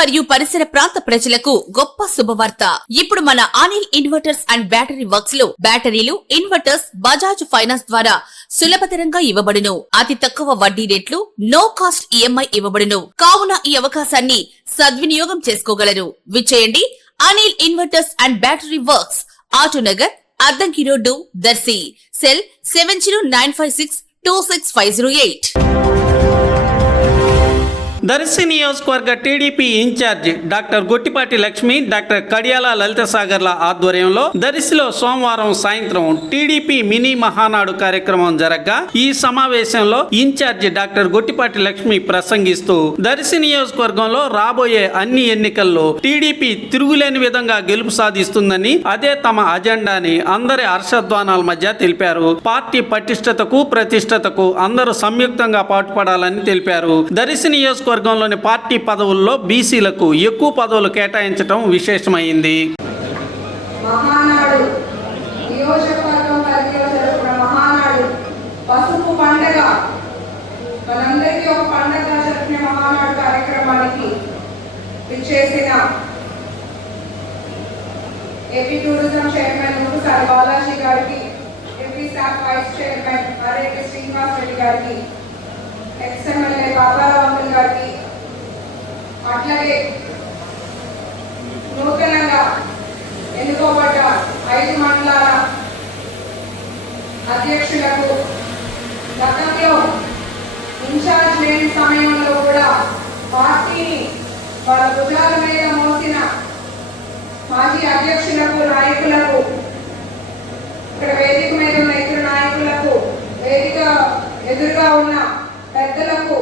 మరియు పరిసర ప్రాంత ప్రజలకు గొప్ప శుభవార్త. ఇప్పుడు మన Anil inverters and battery works లో బ్యాటరీలు, ఇన్వర్టర్స్ బజాజ్ ఫైనాన్స్ ద్వారా సులభతరంగా ఇవ్వబడును. అతి తక్కువ వడ్డీ రేట్లు, నో కాస్ట్ ఈఎంఐ ఇవ్వబడును. కావున ఈ అవకాశాన్ని సద్వినియోగం చేసుకోగలరు. విచ్చేయండి Anil inverters and battery works, Autonagar, Addanki road, Darsi. Cell 7095626508. Darsi నియోజకవర్గ TDP in charge doctor Gottipati Lakshmi, doctor Kadiyala Lalitha సాగర్ల ఆధ్వర్యంలో దర్శిలో సోమవారం సాయంత్రం టీడీపీ మినీ మహానాడు కార్యక్రమం జరగ్గా ఈ సమావేశంలో ఇన్ఛార్జ్ డాక్టర్ గొట్టిపాటి లక్ష్మి ప్రసంగిస్తూ దర్శి నియోజకవర్గంలో రాబోయే అన్ని ఎన్నికల్లో టీడీపీ తిరుగులేని విధంగా గెలుపు సాధిస్తుందని, అదే తమ అజెండాని అందరి హర్షధ్వానాల మధ్య తెలిపారు. పార్టీ పటిష్టతకు, ప్రతిష్టతకు అందరూ సంయుక్తంగా పాటుపడాలని తెలిపారు. దర్శి నియోజకవర్గంలోని పార్టీ పదవుల్లో బీసీలకు ఎక్కువ పదవులు కేటాయించడం విశేషమైంది. మహానాడు నియోజకవర్గం పరిధిలో జరుగుతున్న మహానాడు పసుపు పండుగ, మనందరికీ ఒక పండుగ జరిపిన మహానాడు కార్యక్రమానికి విచ్చేసిన AP tourism chairman sir Balaji గారికి, AP staff vice chairman RAP Srinivas Reddy గారికి, ఎక్స్ఎమ్మెల్యే బాబారావు గారికి, అట్లాగే నూతనంగా ఎన్నుకోబడ్డ 5 మండలాల అధ్యక్షులకు, గతంలో ఇన్ఛార్జ్ లేని సమయంలో కూడా పార్టీని వాళ్ళ భుజాల మీద మోసిన మాజీ అధ్యక్షులకు, నాయకులకు, ఇక్కడ వేదిక మీద ఉన్న ఇతర నాయకులకు, వేదిక ఎదురుగా ఉన్న పెద్దలకు,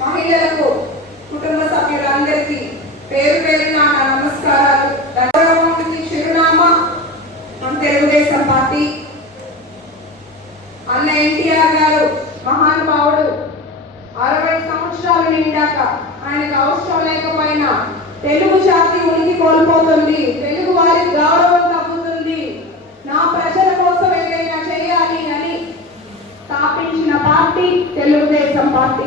మహిళలకు, కుటుంబ సభ్యులందరికీ పేరు పేరున నా నమస్కారాలు. గౌరవానికి చిరునామా మన తెలుగుదేశం పార్టీ. అన్న ఎన్టీఆర్ గారు మహానుభావుడు 60 సంవత్సరాలు నిండాక ఆయనకు అవసరం లేకపోయినా తెలుగు జాతి ఉనికి కోల్పోతుంది, తెలుగు వారి గౌరవం తగ్గుతుంది, నా ప్రజల కోసం ఏదైనా చేయాలి అని స్థాపించిన పార్టీ తెలుగుదేశం పార్టీ.